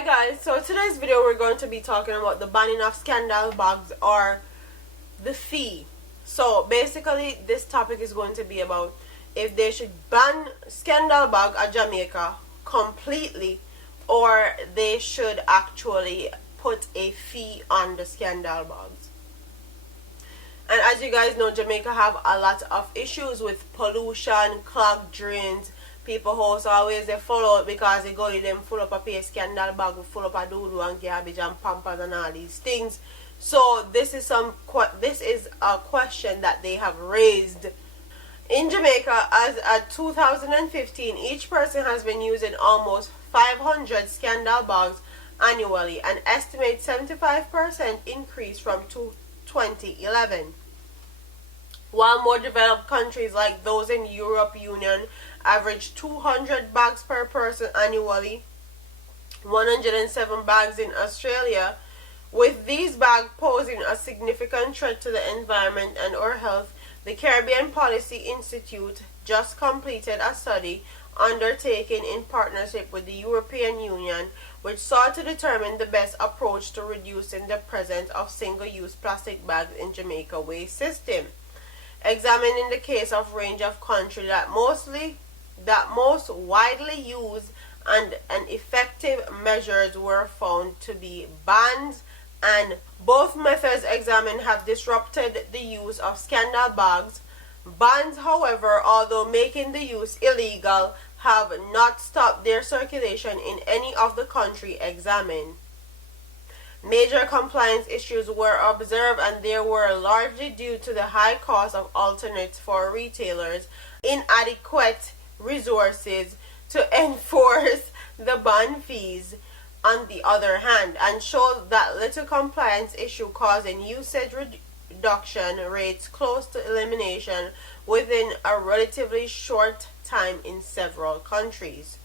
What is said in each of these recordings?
Hi guys, so today's video we're going to be talking about the banning of scandal bags or the fee. So basically this topic is going to be about if they should ban scandal bag at Jamaica completely or they should actually put a fee on the scandal bags. And as you guys know, Jamaica have a lot of issues with pollution, clogged drains. People house always they fall out because they go to them full up a pay scandal bag full up a doo-doo and garbage and pampers and all these things. So this is a question that they have raised. In Jamaica, as at 2015, each person has been using almost 500 scandal bags annually, an estimated 75% increase from 2011. While more developed countries like those in Europe Union average 200 bags per person annually, 107 bags in Australia, with these bags posing a significant threat to the environment and our health. The Caribbean Policy Institute just completed a study undertaken in partnership with the European Union, which sought to determine the best approach to reducing the presence of single-use plastic bags in Jamaica waste system. Examining the case of range of countries that most widely used and effective measures were found to be bans, and both methods examined have disrupted the use of scandal bags. Bans, however, although making the use illegal, have not stopped their circulation in any of the countries examined. Major compliance issues were observed, and they were largely due to the high cost of alternates for retailers, inadequate resources to enforce the ban fees on the other hand, and showed that little compliance issue causing usage reduction rates close to elimination within a relatively short time in several countries.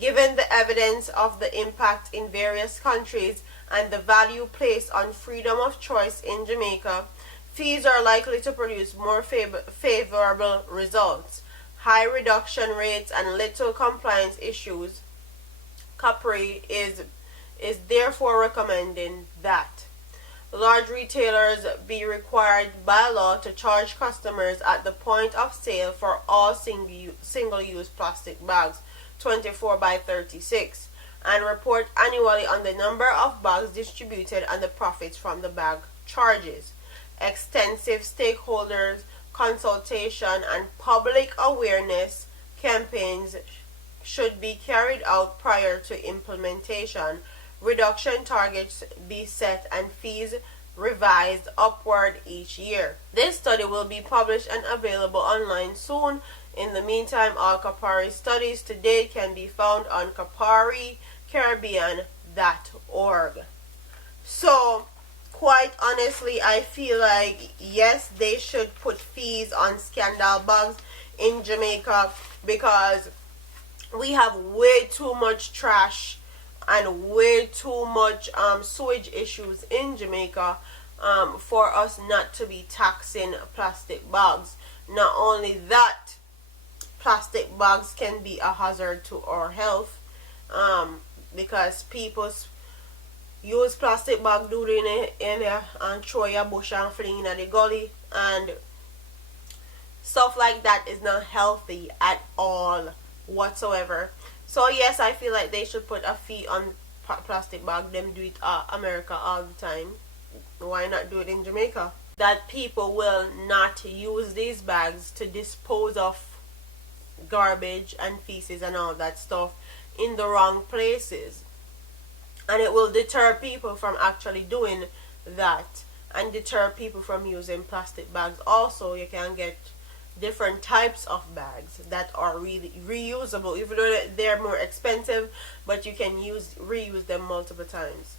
Given the evidence of the impact in various countries and the value placed on freedom of choice in Jamaica, fees are likely to produce more favorable results. High reduction rates and little compliance issues, Capri is therefore recommending that large retailers be required by law to charge customers at the point of sale for all single-use plastic bags 24 by 36 and report annually on the number of bags distributed and the profits from the bag charges. Extensive stakeholders consultation and public awareness campaigns should be carried out prior to implementation. Reduction targets be set and fees revised upward each year. This study will be published and available online soon. In the meantime, all Kapari studies to date can be found on kaparicaribbean.org. So, quite honestly, I feel like, yes, they should put fees on scandal bags in Jamaica because we have way too much trash and way too much sewage issues in Jamaica for us not to be taxing plastic bags. Not only that, plastic bags can be a hazard to our health because people use plastic bag during it and throw your bush and fling in the gully, and stuff like that is not healthy at all whatsoever. So yes, I feel like they should put a fee on plastic bag. Them do it America all the time. Why not do it in Jamaica? That people will not use these bags to dispose of garbage and feces and all that stuff in the wrong places, and it will deter people from actually doing that and deter people from using plastic bags. Also, you can get different types of bags that are really reusable, even though they're more expensive, but you can reuse them multiple times.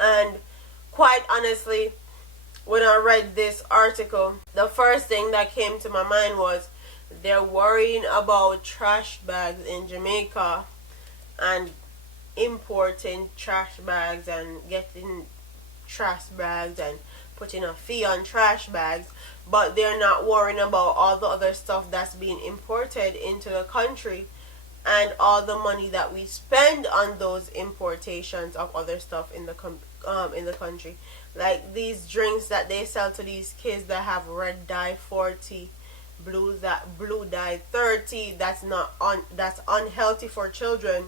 And quite honestly, when I read this article, the first thing that came to my mind was they're worrying about trash bags in Jamaica and importing trash bags and getting trash bags and putting a fee on trash bags, but they're not worrying about all the other stuff that's being imported into the country and all the money that we spend on those importations of other stuff in the country, like these drinks that they sell to these kids that have red dye 40, blue dye 30. That's unhealthy for children,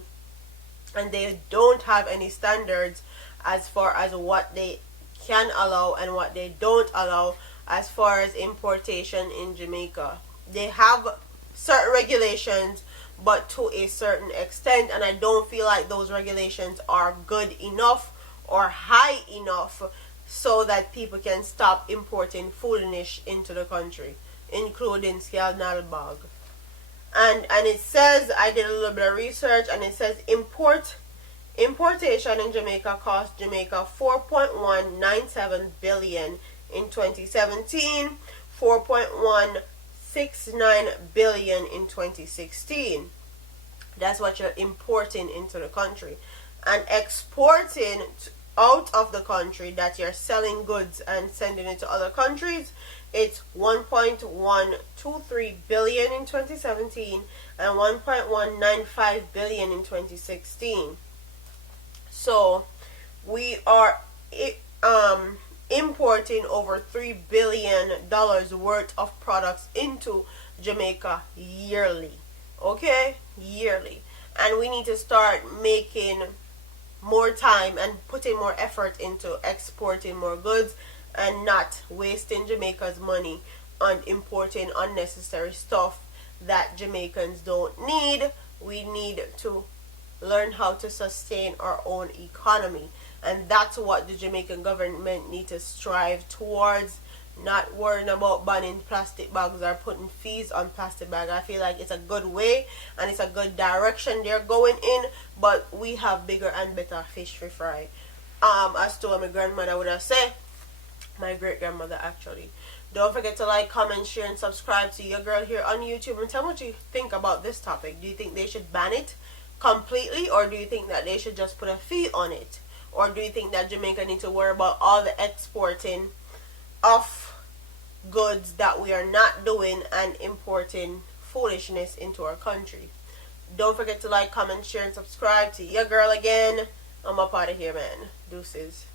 and they don't have any standards as far as what they can allow and what they don't allow as far as importation in Jamaica. They have certain regulations, but to a certain extent, and I don't feel like those regulations are good enough or high enough so that people can stop importing foolishness into the country, including scandal bag. And it says, I did a little bit of research, and it says importation in Jamaica cost Jamaica 4.197 billion in 2017, 4.169 billion in 2016. That's what you're importing into the country. And exporting out of the country, that you're selling goods and sending it to other countries, it's 1.123 billion in 2017 and 1.195 billion in 2016. So we are importing over $3 billion worth of products into Jamaica yearly. Okay? Yearly. And we need to start making more time and putting more effort into exporting more goods and not wasting Jamaica's money on importing unnecessary stuff that Jamaicans don't need. We need to learn how to sustain our own economy, and that's what the Jamaican government needs to strive towards, not worrying about banning plastic bags or putting fees on plastic bags. I feel like it's a good way and it's a good direction they're going in, but we have bigger and better fish to fry. As to what my grandmother would have said, my great grandmother actually. Don't forget to like, comment, share, and subscribe to your girl here on YouTube, and tell me what you think about this topic. Do you think they should ban it completely, or do you think that they should just put a fee on it? Or do you think that Jamaica needs to worry about all the exporting of goods that we are not doing and importing foolishness into our country? Don't forget to like, comment, share, and subscribe to your girl again. I'm up out of here, man. Deuces.